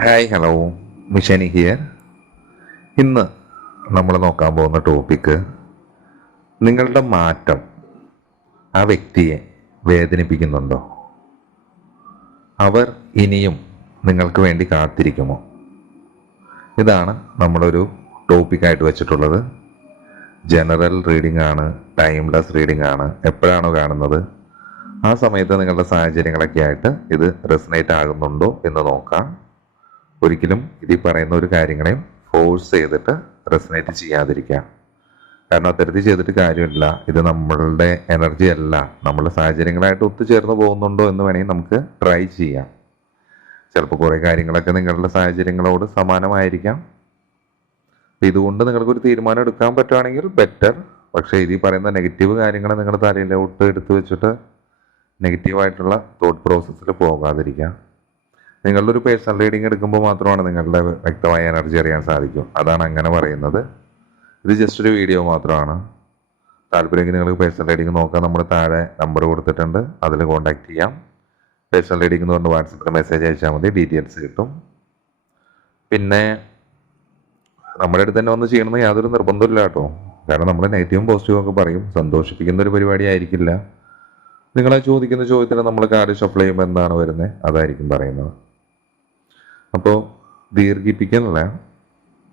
Hi hello മിഷനി here ഇന്ന് നമ്മൾ നോക്കാൻ പോകുന്ന ടോപ്പിക്ക് നിങ്ങളുടെ മാറ്റം ആ വ്യക്തിയെ വേദനിപ്പിക്കുന്നുണ്ടോ? അവർ ഇനിയും നിങ്ങൾക്ക് വേണ്ടി കാത്തിരിക്കുമോ? ഇതാണ് നമ്മളൊരു ടോപ്പിക്കായിട്ട് വെച്ചിട്ടുള്ളത്. ജനറൽ റീഡിംഗ് ആണ് ടൈംലെസ് റീഡിംഗ് ആണ് എപ്പോഴാണോ കാണുന്നത്? ആ സമയത്ത് നിങ്ങളുടെ സാഹചര്യങ്ങളൊക്കെ ആയിട്ട് ഇത് റെസനേറ്റ് ആകുന്നുണ്ടോ എന്ന് നോക്കാം. ഒരിക്കലും ഇതിൽ പറയുന്ന ഒരു കാര്യങ്ങളെയും ഫോഴ്സ് ചെയ്തിട്ട് റെസനേറ്റ് ചെയ്യാതിരിക്കുക. കാരണം അത്തരത്തിൽ ചെയ്തിട്ട് കാര്യമില്ല. ഇത് നമ്മളുടെ എനർജി അല്ല. നമ്മളുടെ സാഹചര്യങ്ങളായിട്ട് ഒത്തുചേർന്ന് പോകുന്നുണ്ടോ എന്ന് വേണമെങ്കിൽ നമുക്ക് ട്രൈ ചെയ്യാം. ചിലപ്പോൾ കുറേ കാര്യങ്ങളൊക്കെ നിങ്ങളുടെ സാഹചര്യങ്ങളോട് സമാനമായിരിക്കാം. ഇതുകൊണ്ട് നിങ്ങൾക്കൊരു തീരുമാനം എടുക്കാൻ പറ്റുവാണെങ്കിൽ ബെറ്റർ പക്ഷേ ഇതിൽ പറയുന്ന നെഗറ്റീവ് കാര്യങ്ങൾ നിങ്ങളുടെ തലയിലോട്ട് എടുത്തു വെച്ചിട്ട് നെഗറ്റീവായിട്ടുള്ള തോട്ട് പ്രോസസ്സിൽ പോകാതിരിക്കുക. നിങ്ങളുടെ ഒരു പേഴ്സണൽ റീഡിംഗ് എടുക്കുമ്പോൾ മാത്രമാണ് നിങ്ങളുടെ വ്യക്തമായ എനർജി അറിയാൻ സാധിക്കും. അതാണ് അങ്ങനെ പറയുന്നത്. ഇത് ജസ്റ്റ് ഒരു വീഡിയോ മാത്രമാണ്. താല്പര്യമെങ്കിൽ നിങ്ങൾക്ക് പേഴ്സണൽ റീഡിംഗ് നോക്കാം നമ്മൾ താഴെ നമ്പർ കൊടുത്തിട്ടുണ്ട്. അതിൽ കോൺടാക്ട് ചെയ്യാം. പേഴ്സണൽ റീഡിംഗ് എന്ന് പറഞ്ഞ് വാട്സപ്പിൽ മെസ്സേജ് അയച്ചാൽ മതി. ഡീറ്റെയിൽസ് കിട്ടും. പിന്നെ നമ്മുടെ അടുത്ത് തന്നെ വന്ന് ചെയ്യണമെന്ന് യാതൊരു നിർബന്ധമില്ല കേട്ടോ. കാരണം നമ്മൾ നെഗറ്റീവും പോസിറ്റീവും ഒക്കെ പറയും. സന്തോഷിപ്പിക്കുന്ന ഒരു പരിപാടി ആയിരിക്കില്ല. നിങ്ങളെ ചോദിക്കുന്ന ചോദ്യത്തിന് നമ്മൾ കാർഡ് ഷഫിൾ ചെയ്യുമ്പോൾ എന്താണ് വരുന്നത്? അതായിരിക്കും പറയുന്നത്. അപ്പോൾ ദീർഘിപ്പിക്കുന്നില്ല.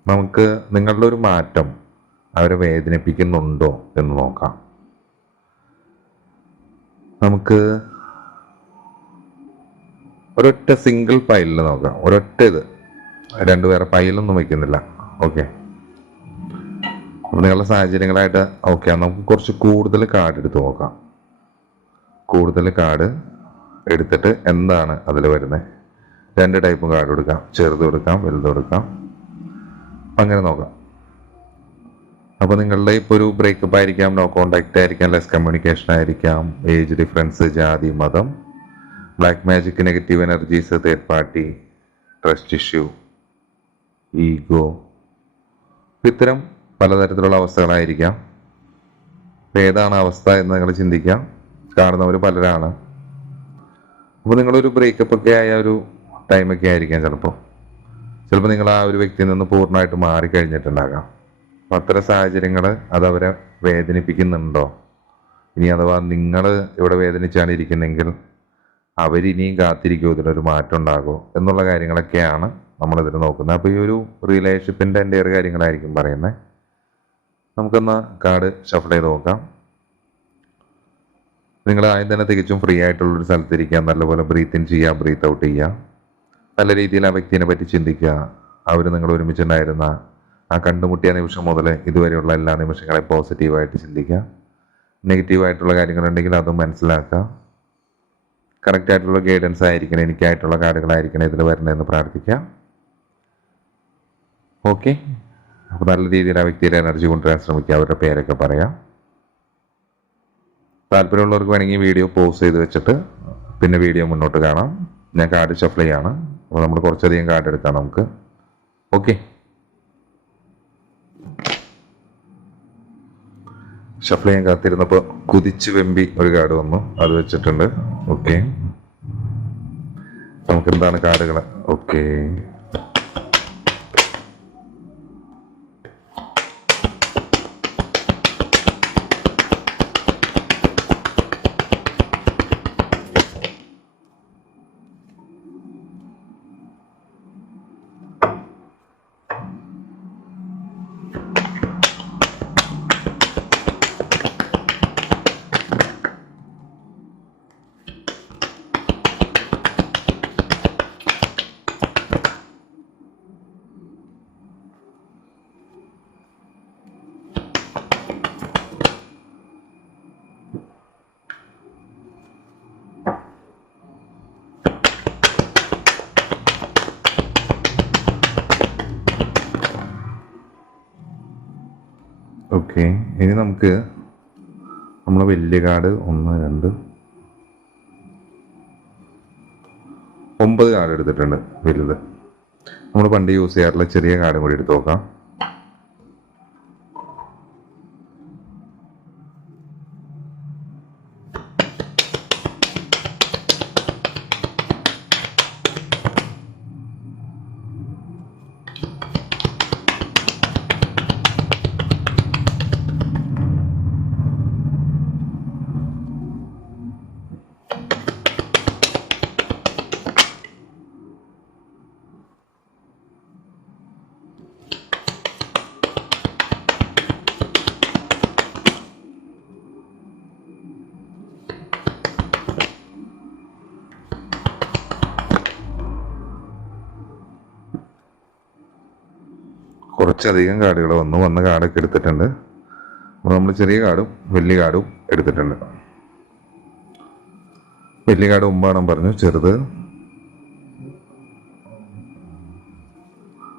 നമുക്ക് നിങ്ങളുടെ ഒരു മാറ്റം അവരെ വേദനിപ്പിക്കുന്നുണ്ടോ എന്ന് നോക്കാം. നമുക്ക് ഒരൊറ്റ സിംഗിൾ ഫയലിൽ നോക്കാം. ഒരൊറ്റ ഇത്. രണ്ട് പേരെ പൈലൊന്നും വയ്ക്കുന്നില്ല ഓക്കെ നിങ്ങളുടെ സാഹചര്യങ്ങളായിട്ട് ഓക്കെ നമുക്ക് കുറച്ച് കൂടുതൽ കാർഡ് എടുത്ത് നോക്കാം. കൂടുതൽ കാർഡ് എടുത്തിട്ട് എന്താണ് അതിൽ വരുന്നത് രണ്ട് ടൈപ്പും കാർഡ് എടുക്കാം ചെറുത് കൊടുക്കാം വലുത് കൊടുക്കാം. അങ്ങനെ നോക്കാം. അപ്പോൾ നിങ്ങളുടെ ഇപ്പോൾ ഒരു ബ്രേക്കപ്പ് ആയിരിക്കാം നോ കോണ്ടാക്ട് ആയിരിക്കാം ലെസ് കമ്മ്യൂണിക്കേഷൻ ആയിരിക്കാം ഏജ് ഡിഫറൻസ് ജാതി മതം black magic negative energies third party trust issue ego ഇത്തരം പലതരത്തിലുള്ള അവസ്ഥകളായിരിക്കാം. ഏതാണ് അവസ്ഥ എന്ന് നിങ്ങൾ ചിന്തിക്കാം. കാണുന്നവർ പലരാണ്. അപ്പോൾ നിങ്ങളൊരു ബ്രേക്കപ്പ് ഒക്കെ ആയ ഒരു ടൈമൊക്കെ ആയിരിക്കാം ചിലപ്പോൾ ചിലപ്പോൾ നിങ്ങൾ ആ ഒരു വ്യക്തിയിൽ നിന്ന് പൂർണമായിട്ട് മാറിക്കഴിഞ്ഞിട്ടുണ്ടാകാം. അപ്പം അത്തരം സാഹചര്യങ്ങൾ അതവരെ വേദനിപ്പിക്കുന്നുണ്ടോ? ഇനി അഥവാ നിങ്ങൾ ഇവിടെ വേദനിച്ചാണ് ഇരിക്കുന്നെങ്കിൽ അവരിനിയും കാത്തിരിക്കുമോ ഇതിനൊരു മാറ്റം ഉണ്ടാകുമോ എന്നുള്ള കാര്യങ്ങളൊക്കെയാണ് നമ്മളിതിൽ നോക്കുന്നത്. അപ്പോൾ ഈ ഒരു റിലേഷൻഷിപ്പിന്റെ എന്റെ ഒരു കാര്യങ്ങളായിരിക്കും പറയുന്നത് നമുക്കൊന്ന് കാർഡ് ഷഫിൾ ചെയ്ത് നോക്കാം. നിങ്ങൾ ആദ്യം തന്നെ തികച്ചും ഫ്രീ ആയിട്ടുള്ളൊരു സ്ഥലത്തിരിക്കുക നല്ലപോലെ ബ്രീത്ത് ഇൻ ചെയ്യുക ബ്രീത്ത് ഔട്ട് ചെയ്യുക. നല്ല രീതിയിൽ ആ വ്യക്തിനെ പറ്റി ചിന്തിക്കുക. അവർ നിങ്ങൾ ഒരുമിച്ചുണ്ടായിരുന്ന ആ കണ്ടുമുട്ടിയ നിമിഷം മുതൽ ഇതുവരെയുള്ള എല്ലാ നിമിഷങ്ങളെയും പോസിറ്റീവായിട്ട് ചിന്തിക്കുക. നെഗറ്റീവായിട്ടുള്ള കാര്യങ്ങളുണ്ടെങ്കിൽ അതും മനസ്സിലാക്കുക. കറക്റ്റായിട്ടുള്ള ഗൈഡൻസ് ആയിരിക്കണം എനിക്കായിട്ടുള്ള കാർഡുകളായിരിക്കണം ഇതിൽ വരണമെന്ന് പ്രാർത്ഥിക്കാം ഓക്കെ? അപ്പോൾ നല്ല രീതിയിൽ ആ വ്യക്തിയുടെ എനർജി കൊണ്ടുവരാൻ ശ്രമിക്കുക അവരുടെ പേരൊക്കെ പറയാം. താല്പര്യമുള്ളവർക്ക് വേണമെങ്കിൽ വീഡിയോ പോസ് ചെയ്ത് വെച്ചിട്ട് പിന്നെ വീഡിയോ മുന്നോട്ട് കാണാം. ഞാൻ കാർഡ് ഷഫ്ലൈ ചെയ്യാണ്. അപ്പോൾ നമ്മൾ കുറച്ചധികം കാർഡ് എടുക്കാം നമുക്ക്. ഓക്കെ ഷഫിൾ ഞാൻ കാത്തിരുന്നപ്പോൾ കുതിച്ചു വെമ്പി ഒരു കാർഡ് വന്നു. അത് വെച്ചിട്ടുണ്ട്. ഓക്കെ നമുക്ക് എന്താണ് കാർഡുകൾ ഓക്കെ നമുക്ക് നമ്മൾ വലിയ കാർഡ് ഒന്ന് രണ്ട്. ഒമ്പത് കാർഡ് എടുത്തിട്ടുണ്ട് വലുത്. നമ്മൾ പണ്ട് യൂസ് ചെയ്യാറുള്ള ചെറിയ കാർഡും കൂടി എടുത്ത് നോക്കാം. കുറച്ചധികം കാർഡുകൾ വന്നു വന്ന കാർഡൊക്കെ എടുത്തിട്ടുണ്ട്. അപ്പോൾ നമ്മൾ ചെറിയ കാർഡും വലിയ കാർഡും എടുത്തിട്ടുണ്ട്. വലിയ കാട് ഒമ്പാണം പറഞ്ഞു ചെറുത്.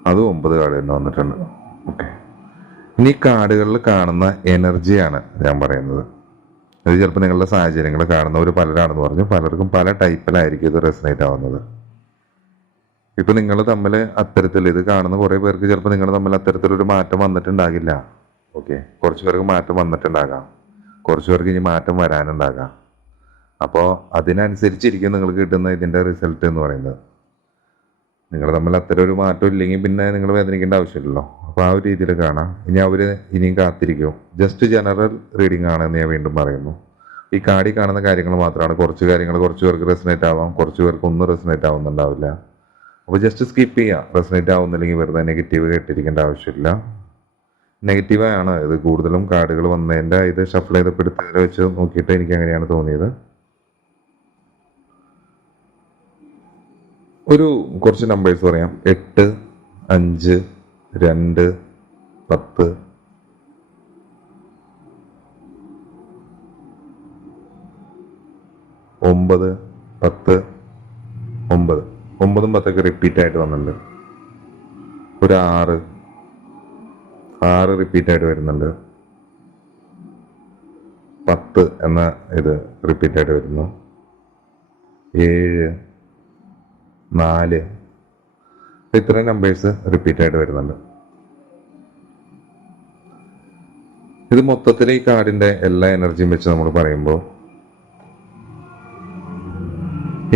അത് ഒമ്പത് കാർഡ് തന്നെ വന്നിട്ടുണ്ട്. ഓക്കെ ഇനി ഈ കാർഡുകളിൽ കാണുന്ന എനർജിയാണ് ഞാൻ പറയുന്നത്. അത് ചിലപ്പോൾ നിങ്ങളുടെ സാഹചര്യങ്ങൾ കാണുന്നവർ പലരാണെന്ന് പറഞ്ഞു. പലർക്കും പല ടൈപ്പിലായിരിക്കും ഇത് റെസനേറ്റ് ആവുന്നത്. ഇപ്പൊ നിങ്ങൾ തമ്മിൽ അത്തരത്തിൽ ഇത് കാണുന്ന കുറെ പേർക്ക് ചിലപ്പോൾ നിങ്ങൾ തമ്മിൽ അത്തരത്തിലൊരു മാറ്റം വന്നിട്ടുണ്ടാകില്ല. ഓക്കെ? കുറച്ച് പേർക്ക് മാറ്റം വന്നിട്ടുണ്ടാകാം. കുറച്ച് പേർക്ക് ഇനി മാറ്റം വരാനുണ്ടാകാം. അപ്പോൾ അതിനനുസരിച്ചിരിക്കും നിങ്ങൾക്ക് കിട്ടുന്ന ഇതിന്റെ റിസൾട്ട് എന്ന് പറയുന്നത്. നിങ്ങൾ തമ്മിൽ അത്തരം ഒരു മാറ്റം ഇല്ലെങ്കിൽ പിന്നെ നിങ്ങൾ വേദനിക്കേണ്ട ആവശ്യമില്ലല്ലോ. അപ്പോൾ ആ ഒരു രീതിയിൽ കാണാം. ഇനി അവർ ഇനിയും കാത്തിരിക്കും. ജസ്റ്റ് ജനറൽ റീഡിംഗ് ആണെന്ന് ഞാൻ വീണ്ടും പറയുന്നു. ഈ കാടി കാണുന്ന കാര്യങ്ങൾ മാത്രമാണ്. കുറച്ച് കാര്യങ്ങൾ കുറച്ച് പേർക്ക് റെസനേറ്റ് ആവാം. കുറച്ച് പേർക്ക് ഒന്നും റെസനേറ്റ് ആവുന്നുണ്ടാവില്ല. അപ്പോൾ ജസ്റ്റ് സ്കിപ്പ് ചെയ്യുക റെസനേറ്റ് ആവുന്നില്ലെങ്കിൽ വെറുതെ നെഗറ്റീവ് കേട്ടിരിക്കേണ്ട ആവശ്യമില്ല. നെഗറ്റീവാണ് ഇത് കൂടുതലും കാർഡുകൾ വന്നതിന്റെ ഇത് ഷഫിൾ ചെയ്തപ്പോൾ എടുത്തതിൽ വെച്ച് നോക്കിയിട്ട് എനിക്ക് അങ്ങനെയാണ് തോന്നിയത്. ഒരു കുറച്ച് നമ്പേഴ്സ് പറയാം. എട്ട് അഞ്ച് രണ്ട് പത്ത്. ഒമ്പത് പത്ത് ഒമ്പത്. ഒമ്പതും പത്തൊക്കെ റിപ്പീറ്റ് ആയിട്ട് വന്നിട്ടുണ്ട്. ഒരു ആറ് ആറ് റിപ്പീറ്റ് ആയിട്ട് വരുന്നുണ്ട്. പത്ത് എന്ന ഇത് റിപ്പീറ്റ് ആയിട്ട് വരുന്നു. ഏഴ് നാല് ഇത്രയും നമ്പേഴ്സ് റിപ്പീറ്റ് ആയിട്ട് വരുന്നുണ്ട്. ഇത് മൊത്തത്തിൽ ഈ കാർഡിന്റെ എല്ലാ എനർജിയും വെച്ച് നമ്മൾ പറയുമ്പോൾ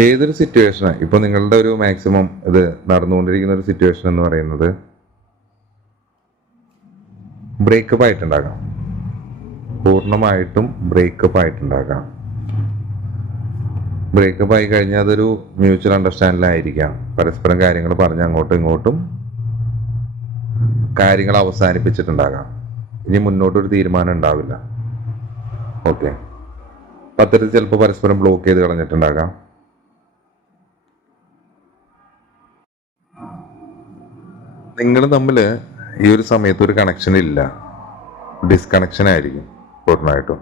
ഏതൊരു സിറ്റുവേഷനാണ് ഇപ്പൊ നിങ്ങളുടെ ഒരു മാക്സിമം ഇത് നടന്നുകൊണ്ടിരിക്കുന്ന ഒരു സിറ്റുവേഷൻ എന്ന് പറയുന്നത് ബ്രേക്കപ്പ് ആയിട്ടുണ്ടാകാം. പൂർണമായിട്ടും ബ്രേക്കപ്പ് ആയിട്ടുണ്ടാകാം. ബ്രേക്കപ്പ് ആയി കഴിഞ്ഞാൽ അതൊരു മ്യൂച്വൽ അണ്ടർസ്റ്റാൻഡിലായിരിക്കാം പരസ്പരം കാര്യങ്ങൾ പറഞ്ഞ് അങ്ങോട്ടും ഇങ്ങോട്ടും കാര്യങ്ങൾ അവസാനിപ്പിച്ചിട്ടുണ്ടാകാം. ഇനി മുന്നോട്ടൊരു തീരുമാനം ഉണ്ടാവില്ല. ഓക്കെ പത്തരത്തിൽ ചിലപ്പോൾ പരസ്പരം ബ്ലോക്ക് ചെയ്ത് കളഞ്ഞിട്ടുണ്ടാകാം. നിങ്ങൾ തമ്മിൽ ഈ ഒരു സമയത്ത് ഒരു കണക്ഷൻ ഇല്ല. ഡിസ്കണക്ഷൻ ആയിരിക്കും പൂർണമായിട്ടും.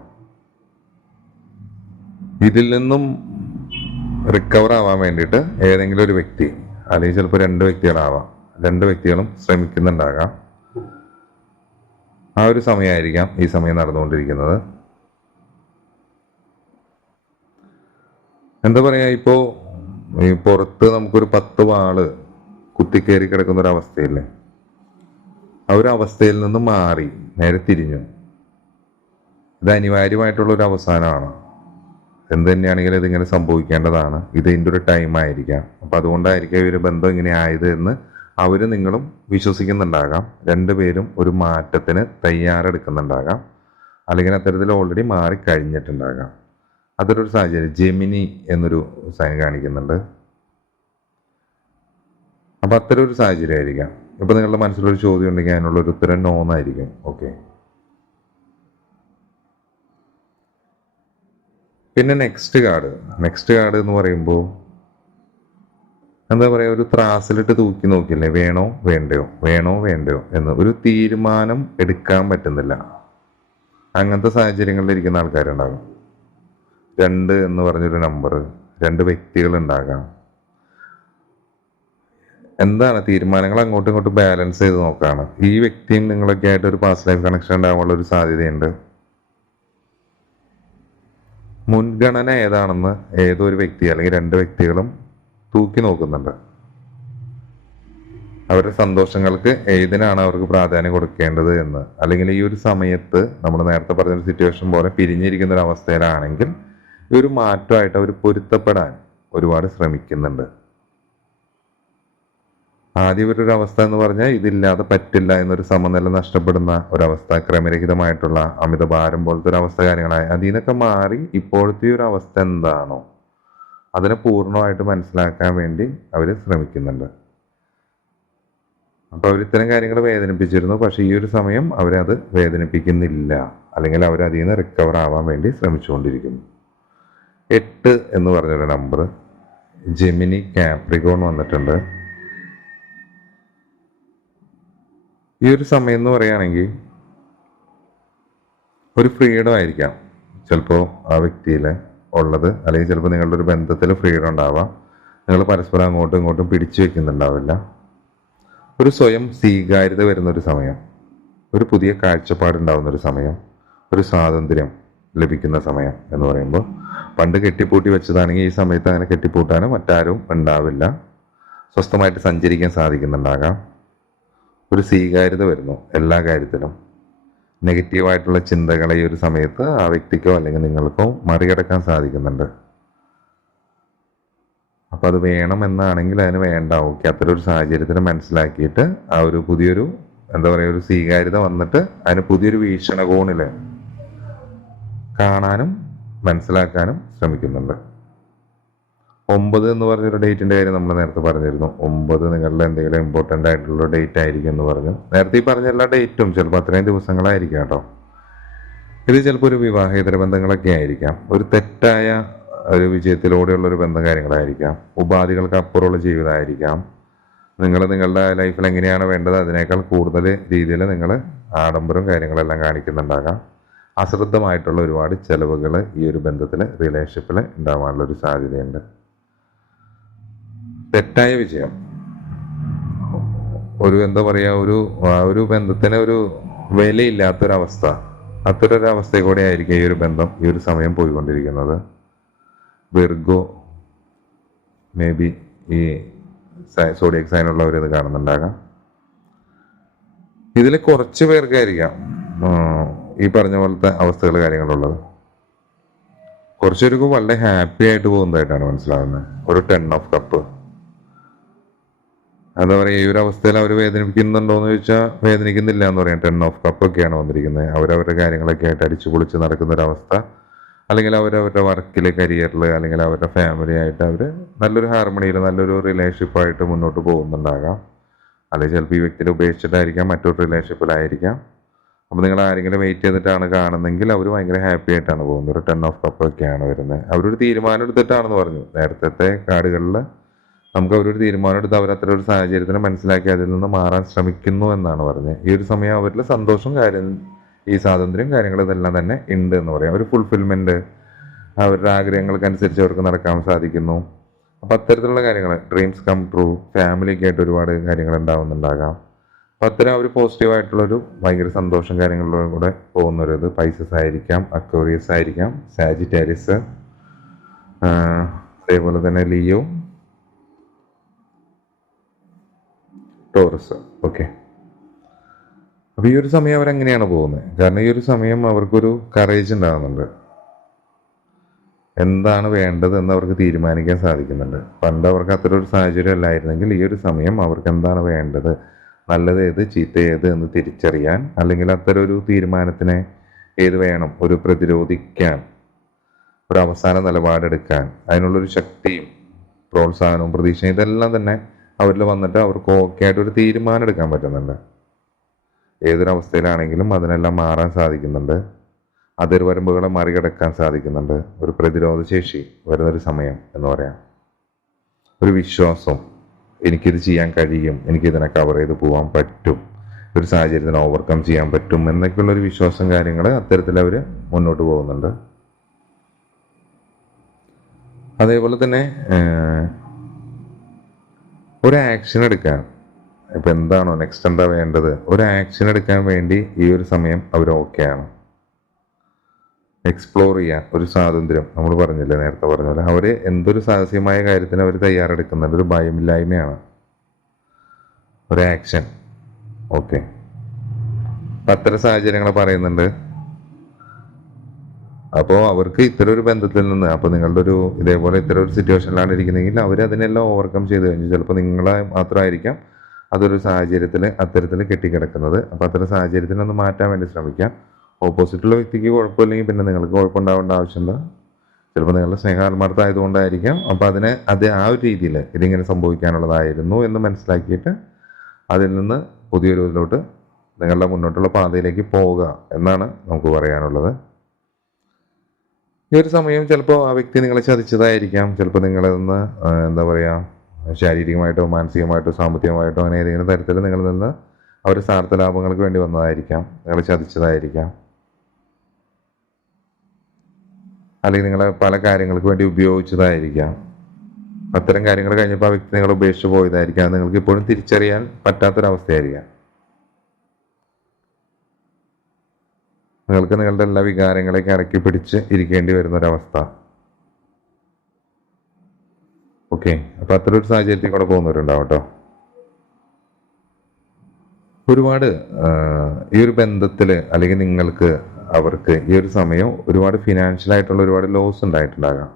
ഇതിൽ നിന്നും റിക്കവർ ആവാൻ വേണ്ടിയിട്ട് ഏതെങ്കിലും ഒരു വ്യക്തി അല്ലെങ്കിൽ ചിലപ്പോൾ രണ്ട് വ്യക്തികളാവാം രണ്ട് വ്യക്തികളും ശ്രമിക്കുന്നുണ്ടാകാം. ആ ഒരു സമയമായിരിക്കാം ഈ സമയം നടന്നുകൊണ്ടിരിക്കുന്നത്. എന്താ പറയുക ഇപ്പോൾ ഈ പുറത്ത് നമുക്കൊരു പത്ത് വാൾ കുത്തിക്കേറി കിടക്കുന്ന ഒരു അവസ്ഥയില്ലേ ആ ഒരു അവസ്ഥയിൽ നിന്ന് മാറി നേരെ തിരിഞ്ഞു. ഇത് അനിവാര്യമായിട്ടുള്ള ഒരു അവസാനമാണ് എന്ത് തന്നെയാണെങ്കിലും ഇതിങ്ങനെ സംഭവിക്കേണ്ടതാണ്. ഇത് ഇതിന്റെ ഒരു ടൈം ആയിരിക്കാം. അപ്പം അതുകൊണ്ടായിരിക്കും ഈ ഒരു ബന്ധം ഇങ്ങനെ ആയത് എന്ന് അവർ നിങ്ങളും വിശ്വസിക്കുന്നുണ്ടാകാം. രണ്ടുപേരും ഒരു മാറ്റത്തിന് തയ്യാറെടുക്കുന്നുണ്ടാകാം. അല്ലെങ്കിൽ അത്തരത്തിൽ ഓൾറെഡി മാറി കഴിഞ്ഞിട്ടുണ്ടാകാം അതൊരു സാഹചര്യം. ജെമിനി എന്നൊരു സൈൻ കാണിക്കുന്നുണ്ട്. അപ്പം അത്തരം ഒരു സാഹചര്യമായിരിക്കാം. ഇപ്പം നിങ്ങളുടെ മനസ്സിലൊരു ചോദ്യം ഉണ്ടെങ്കിൽ അതിനുള്ള ഒരു ഉത്തരം നോന്നായിരിക്കും ഓക്കെ പിന്നെ നെക്സ്റ്റ് കാർഡ് നെക്സ്റ്റ് കാർഡ് എന്ന് പറയുമ്പോൾ എന്താ പറയുക ഒരു ത്രാസിലിട്ട് തൂക്കി നോക്കില്ലേ വേണോ വേണ്ടയോ? വേണോ വേണ്ടയോ? എന്ന്. ഒരു തീരുമാനം എടുക്കാൻ പറ്റുന്നില്ല. അങ്ങനത്തെ സാഹചര്യങ്ങളിൽ ഇരിക്കുന്ന ആൾക്കാരുണ്ടാകും. രണ്ട് എന്ന് പറഞ്ഞൊരു നമ്പർ രണ്ട് വ്യക്തികൾ ഉണ്ടാകാം എന്താണ് തീരുമാനങ്ങൾ അങ്ങോട്ടും ഇങ്ങോട്ടും ബാലൻസ് ചെയ്ത് നോക്കാണ്? ഈ വ്യക്തിയും നിങ്ങളൊക്കെ ആയിട്ട് ഒരു പാസ് ലൈഫ് കണക്ഷൻ ഉണ്ടാവാനുള്ള ഒരു സാധ്യതയുണ്ട്. മുൻഗണന ഏതാണെന്ന് ഏതോ ഒരു വ്യക്തി അല്ലെങ്കിൽ രണ്ട് വ്യക്തികളും തൂക്കി നോക്കുന്നുണ്ട്. അവരുടെ സന്തോഷങ്ങൾക്ക് ഏതിനാണ് അവർക്ക് പ്രാധാന്യം കൊടുക്കേണ്ടത് എന്ന്? അല്ലെങ്കിൽ ഈ ഒരു സമയത്ത് നമ്മൾ നേരത്തെ പറഞ്ഞ സിറ്റുവേഷൻ പോലെ പിരിഞ്ഞിരിക്കുന്ന ഒരു അവസ്ഥയിലാണെങ്കിൽ ഈ ഒരു മാറ്റമായിട്ട് അവർ പൊരുത്തപ്പെടാൻ ഒരുപാട് ശ്രമിക്കുന്നുണ്ട്. ആദ്യം ഒരു അവസ്ഥ എന്ന് പറഞ്ഞാൽ ഇതില്ലാതെ പറ്റില്ല എന്നൊരു സമനില നഷ്ടപ്പെടുന്ന ഒരവസ്ഥ ക്രമരഹിതമായിട്ടുള്ള അമിത ഭാരം പോലത്തെ ഒരു അവസ്ഥ കാര്യങ്ങളായി അതിൽ നിന്നൊക്കെ മാറി ഇപ്പോഴത്തെ ഒരു അവസ്ഥ എന്താണോ അതിനെ പൂർണമായിട്ട് മനസ്സിലാക്കാൻ വേണ്ടി അവർ ശ്രമിക്കുന്നുണ്ട്. അപ്പോൾ അവർ ഇത്തരം കാര്യങ്ങൾ വേദനിപ്പിച്ചിരുന്നു പക്ഷേ ഈ ഒരു സമയം അവരത് വേദനിപ്പിക്കുന്നില്ല. അല്ലെങ്കിൽ അവർ അതിൽ നിന്ന് റിക്കവർ ആവാൻ വേണ്ടി ശ്രമിച്ചുകൊണ്ടിരിക്കുന്നു. എട്ട് എന്ന് പറഞ്ഞൊരു നമ്പർ ജെമിനി കാപ്രിഗോൺ വന്നിട്ടുണ്ട്. ഈ ഒരു സമയം എന്ന് പറയുകയാണെങ്കിൽ ഒരു ഫ്രീഡം ആയിരിക്കാം. ചിലപ്പോൾ ആ വ്യക്തിയിൽ ഉള്ളത് അല്ലെങ്കിൽ ചിലപ്പോൾ നിങ്ങളുടെ ഒരു ബന്ധത്തിൽ ഫ്രീഡം ഉണ്ടാവാം. നിങ്ങൾ പരസ്പരം അങ്ങോട്ടും ഇങ്ങോട്ടും പിടിച്ചു വെക്കുന്നുണ്ടാവില്ല. ഒരു സ്വയം സ്വീകാര്യത വരുന്ന ഒരു സമയം ഒരു പുതിയ കാഴ്ചപ്പാടുണ്ടാവുന്ന ഒരു സമയം ഒരു സ്വാതന്ത്ര്യം ലഭിക്കുന്ന സമയം എന്ന് പറയുമ്പോൾ പണ്ട് കെട്ടിപ്പൂട്ടി വെച്ചതാണെങ്കിൽ ഈ സമയത്ത് അങ്ങനെ കെട്ടിപ്പൂട്ടാനും മറ്റാരും ഉണ്ടാവില്ല. സ്വസ്ഥമായിട്ട് സഞ്ചരിക്കാൻ സാധിക്കുന്നുണ്ടാകാം. ഒരു സ്വീകാര്യത വരുന്നു എല്ലാ കാര്യത്തിലും. നെഗറ്റീവായിട്ടുള്ള ചിന്തകളെ ഈ ഒരു സമയത്ത് ആ വ്യക്തിക്കോ അല്ലെങ്കിൽ നിങ്ങൾക്കോ മറികടക്കാൻ സാധിക്കുന്നുണ്ട്. അപ്പോൾ അത് വേണമെന്നാണെങ്കിൽ അതിന് വേണ്ട. ഓക്കെ അത്തരൊരു ഒരു സാഹചര്യത്തിന് മനസ്സിലാക്കിയിട്ട് ആ ഒരു പുതിയൊരു എന്താ പറയുക ഒരു സ്വീകാര്യത വന്നിട്ട് അതിന് പുതിയൊരു വീക്ഷണകോണിൽ കാണാനും മനസ്സിലാക്കാനും ശ്രമിക്കുന്നുണ്ട്. ഒമ്പത് എന്ന് പറഞ്ഞൊരു ഡേറ്റിന്റെ കാര്യം നമ്മൾ നേരത്തെ പറഞ്ഞിരുന്നു. ഒമ്പത് നിങ്ങളുടെ എന്തെങ്കിലും ഇമ്പോർട്ടന്റ് ആയിട്ടുള്ള ഡേറ്റ് ആയിരിക്കും എന്ന് പറഞ്ഞു. നേരത്തെ ഈ പറഞ്ഞ എല്ലാ ഡേറ്റും ചിലപ്പോൾ അത്രയും ദിവസങ്ങളായിരിക്കും കേട്ടോ. ഇത് ചിലപ്പോൾ ഒരു വിവാഹേതര ബന്ധങ്ങളൊക്കെ ആയിരിക്കാം. ഒരു തെറ്റായ ഒരു വിജയത്തിലൂടെയുള്ള ഒരു ബന്ധം കാര്യങ്ങളായിരിക്കാം. ഉപാധികൾക്ക് അപ്പുറമുള്ള ജീവിതമായിരിക്കാം. നിങ്ങൾ നിങ്ങളുടെ ലൈഫിൽ എങ്ങനെയാണ് വേണ്ടത് അതിനേക്കാൾ കൂടുതൽ രീതിയിൽ നിങ്ങൾ ആഡംബരവും കാര്യങ്ങളെല്ലാം കാണിക്കുന്നുണ്ടാകാം. അശ്രദ്ധമായിട്ടുള്ള ഒരുപാട് ചെലവുകൾ ഈ ഒരു ബന്ധത്തിൽ റിലേഷൻഷിപ്പിൽ ഉണ്ടാവാനുള്ള ഒരു സാധ്യതയുണ്ട്. തെറ്റായ വിജയം. ഒരു എന്താ പറയുക ഒരു ഒരു ബന്ധത്തിന് ഒരു വിലയില്ലാത്തൊരവസ്ഥ. അത്തരൊരവസ്ഥയിൽ കൂടെ ആയിരിക്കും ഈ ഒരു ബന്ധം ഈ ഒരു സമയം പോയിക്കൊണ്ടിരിക്കുന്നത്. വെർഗോ മേ ബി ഈ സോഡിയക് സൈനുള്ളവർ ഇത് കാണുന്നുണ്ടാകാം. ഇതിൽ കുറച്ച് പേർക്കായിരിക്കാം ഈ പറഞ്ഞ പോലത്തെ അവസ്ഥകൾ കാര്യങ്ങളുള്ളത്. കുറച്ചുപേർക്ക് വളരെ ഹാപ്പി ആയിട്ട് പോകുന്നതായിട്ടാണ് മനസ്സിലാവുന്നത്. ഒരു ടെൻ ഓഫ് കപ്പ്. എന്താ പറയുക ഈ ഒരു അവസ്ഥയിൽ അവർ വേദനിപ്പിക്കുന്നുണ്ടോ എന്ന് ചോദിച്ചാൽ വേദനിക്കുന്നില്ല എന്ന് പറയാം. ടെൻ ഓഫ് കപ്പ് ഒക്കെയാണ് വന്നിരിക്കുന്നത് അവരവരുടെ കാര്യങ്ങളൊക്കെ ആയിട്ട് അടിച്ചു പൊളിച്ച് നടക്കുന്ന അവസ്ഥ. അല്ലെങ്കിൽ അവരവരുടെ വർക്കിൽ കരിയറിൽ അല്ലെങ്കിൽ അവരുടെ ഫാമിലി ആയിട്ട് അവർ നല്ലൊരു ഹാർമണിയിൽ നല്ലൊരു റിലേഷൻഷിപ്പായിട്ട് മുന്നോട്ട് പോകുന്നുണ്ടാകാം. അല്ലെങ്കിൽ ചിലപ്പോൾ ഈ വ്യക്തിനെ ഉപേക്ഷിച്ചിട്ടായിരിക്കാം മറ്റൊരു റിലേഷൻഷിപ്പിലായിരിക്കാം അപ്പോൾ നിങ്ങൾ ആരെങ്കിലും വെയിറ്റ് ചെയ്തിട്ടാണ് കാണുന്നെങ്കിൽ അവർ ഭയങ്കര ഹാപ്പി ആയിട്ടാണ് പോകുന്നത്. ഒരു ടെൻ ഓഫ് കപ്പ് ഒക്കെയാണ് വരുന്നത് അവരൊരു തീരുമാനം എടുത്തിട്ടാണെന്ന് പറഞ്ഞു. നേരത്തെ കാർഡുകളിൽ നമുക്ക് അവരൊരു തീരുമാനം എടുത്ത് അവർ അത്ര ഒരു സാഹചര്യത്തിന് മനസ്സിലാക്കി അതിൽ നിന്ന് മാറാൻ ശ്രമിക്കുന്നു എന്നാണ് പറഞ്ഞത്. ഈ ഒരു സമയം അവരിൽ സന്തോഷം കാര്യം ഈ സ്വാതന്ത്ര്യം കാര്യങ്ങൾ ഇതെല്ലാം തന്നെ ഉണ്ട് എന്ന് പറയാം. ഒരു ഫുൾഫിൽമെന്റ് അവരുടെ ആഗ്രഹങ്ങൾക്കനുസരിച്ച് അവർക്ക് നടക്കാൻ സാധിക്കുന്നു. അപ്പം അത്തരത്തിലുള്ള കാര്യങ്ങൾ ഡ്രീംസ് കം ട്രൂ ഫാമിലിയൊക്കെ ആയിട്ട് ഒരുപാട് കാര്യങ്ങൾ ഉണ്ടാവുന്നുണ്ടാകാം. അപ്പം അത്തരം ഒരു പോസിറ്റീവായിട്ടുള്ളൊരു ഭയങ്കര സന്തോഷം കാര്യങ്ങളിലൂടെ കൂടെ പോകുന്നൊരു ഇത് പൈസസ് ആയിരിക്കാം അക്വറിയസ് ആയിരിക്കാം സാജിറ്റാരിസ് അതേപോലെ തന്നെ ലിയോ ടോറസ്. ഓക്കെ. അപ്പോൾ ഈ ഒരു സമയം അവരെങ്ങനെയാണ് പോകുന്നത്? കാരണം ഈ ഒരു സമയം അവർക്കൊരു കറേജ് ഉണ്ടാകുന്നുണ്ട്. എന്താണ് വേണ്ടത് എന്ന് അവർക്ക് തീരുമാനിക്കാൻ സാധിക്കുന്നുണ്ട്. പണ്ട് അവർക്ക് അത്ര ഒരു സാഹചര്യം അല്ലായിരുന്നെങ്കിൽ ഈ ഒരു സമയം അവർക്ക് എന്താണ് വേണ്ടത്? നല്ലത് ഏത് ചീത്ത ഏത് എന്ന് തിരിച്ചറിയാൻ അല്ലെങ്കിൽ അത്തരം ഒരു തീരുമാനത്തിനെ ഏത് വേണം? ഒരു പ്രതിരോധിക്കാൻ ഒരു അവസാന നിലപാടെടുക്കാൻ അതിനുള്ളൊരു ശക്തിയും പ്രോത്സാഹനവും പ്രതീക്ഷയും ഇതെല്ലാം തന്നെ അവരിൽ വന്നിട്ട് അവർക്ക് ഓക്കെ ആയിട്ട് ഒരു തീരുമാനം എടുക്കാൻ പറ്റുന്നുണ്ട്. ഏതൊരവസ്ഥയിലാണെങ്കിലും അതിനെല്ലാം മാറാൻ സാധിക്കുന്നുണ്ട്. അതിർവരമ്പുകളെ മറികടക്കാൻ സാധിക്കുന്നുണ്ട്. ഒരു പ്രതിരോധ ശേഷി വരുന്നൊരു സമയം എന്ന് പറയാം. ഒരു വിശ്വാസം എനിക്കിത് ചെയ്യാൻ കഴിയും എനിക്കിതിനെ കവർ ചെയ്ത് പോകാൻ പറ്റും ഒരു സാഹചര്യത്തിന് ഓവർകം ചെയ്യാൻ പറ്റും എന്നൊക്കെയുള്ളൊരു വിശ്വാസം കാര്യങ്ങൾ അത്തരത്തിൽ അവർ മുന്നോട്ട് പോകുന്നുണ്ട്. അതേപോലെ തന്നെ ഒരു ആക്ഷൻ എടുക്കാൻ. ഇപ്പം എന്താണോ നെക്സ്റ്റ് എന്താ വേണ്ടത്? ഒരു ആക്ഷൻ എടുക്കാൻ വേണ്ടി ഈ ഒരു സമയം അവർ ആണ്. എക്സ്പ്ലോർ ചെയ്യാൻ ഒരു സ്വാതന്ത്ര്യം. നമ്മൾ പറഞ്ഞില്ലേ നേരത്തെ പറഞ്ഞ പോലെ. അവർ എന്തൊരു സാഹസികമായ കാര്യത്തിന് അവർ തയ്യാറെടുക്കുന്നുണ്ട്. ഒരു ഭയമില്ലായ്മയാണ്. ഒരു ആക്ഷൻ ഓക്കെ അത്തരം സാഹചര്യങ്ങൾ പറയുന്നുണ്ട്. അപ്പോൾ അവർക്ക് ഇത്തരം ഒരു ബന്ധത്തിൽ നിന്ന് അപ്പോൾ നിങ്ങളുടെ ഒരു ഇതേപോലെ ഇത്തരം ഒരു സിറ്റുവേഷനിലാണ് ഇരിക്കുന്നതെങ്കിൽ അവർ അതിനെല്ലാം ഓവർകം ചെയ്ത് കഴിഞ്ഞു ചിലപ്പോൾ നിങ്ങളെ മാത്രമായിരിക്കാം അതൊരു സാഹചര്യത്തിൽ അത്തരത്തിൽ കെട്ടിക്കിടക്കുന്നത്. അപ്പോൾ അത്തരം സാഹചര്യത്തിൽ ഒന്ന് മാറ്റാൻ വേണ്ടി ശ്രമിക്കാം. ഓപ്പോസിറ്റുള്ള വ്യക്തിക്ക് കുഴപ്പമില്ലെങ്കിൽ പിന്നെ നിങ്ങൾക്ക് കുഴപ്പമുണ്ടാവേണ്ട ആവശ്യമില്ല. ചിലപ്പോൾ നിങ്ങളുടെ സ്നേഹാത്മാർത്ഥം ആയതുകൊണ്ടായിരിക്കാം അപ്പോൾ അതിനെ അത് ആ ഒരു രീതിയിൽ ഇതിങ്ങനെ സംഭവിക്കാനുള്ളതായിരുന്നു എന്ന് മനസ്സിലാക്കിയിട്ട് അതിൽ നിന്ന് പുതിയൊരു ഇതിലോട്ട് നിങ്ങളുടെ മുന്നോട്ടുള്ള പാതയിലേക്ക് പോവുക എന്നാണ് നമുക്ക് പറയാനുള്ളത്. ഈ ഒരു സമയം ചിലപ്പോൾ ആ വ്യക്തി നിങ്ങളെ ചതിച്ചതായിരിക്കാം. ചിലപ്പോൾ നിങ്ങളിൽ നിന്ന് എന്താ പറയുക ശാരീരികമായിട്ടോ മാനസികമായിട്ടോ സാമ്പത്തികമായിട്ടോ അങ്ങനെ ഏതെങ്കിലും തരത്തിൽ നിങ്ങളിൽ നിന്ന് അവർ സ്വാർത്ഥ ലാഭങ്ങൾക്ക് വേണ്ടി വന്നതായിരിക്കാം. നിങ്ങളെ ചതിച്ചതായിരിക്കാം. അല്ലെങ്കിൽ നിങ്ങളെ പല കാര്യങ്ങൾക്ക് വേണ്ടി ഉപയോഗിച്ചതായിരിക്കാം. അത്തരം കാര്യങ്ങൾ കഴിഞ്ഞപ്പോൾ ആ വ്യക്തി നിങ്ങളെ ഉപേക്ഷിച്ച് പോയതായിരിക്കാം. നിങ്ങൾക്ക് ഇപ്പോഴും തിരിച്ചറിയാൻ പറ്റാത്തൊരവസ്ഥയായിരിക്കാം. നിങ്ങൾക്ക് നിങ്ങളുടെ എല്ലാ വികാരങ്ങളെയൊക്കെ അടക്കി പിടിച്ച് ഇരിക്കേണ്ടി വരുന്ന ഒരവസ്ഥ ഓക്കെ അപ്പൊ അത്ര ഒരു സാഹചര്യത്തിൽ കൂടെ പോകുന്നവരുണ്ടാവും കേട്ടോ. ഒരുപാട് ഈ ഒരു ബന്ധത്തിൽ അല്ലെങ്കിൽ നിങ്ങൾക്ക് അവർക്ക് ഈ ഒരു സമയം ഒരുപാട് ഫിനാൻഷ്യൽ ആയിട്ടുള്ള ഒരുപാട് ലോസ് ഉണ്ടായിട്ടുണ്ടാകാം.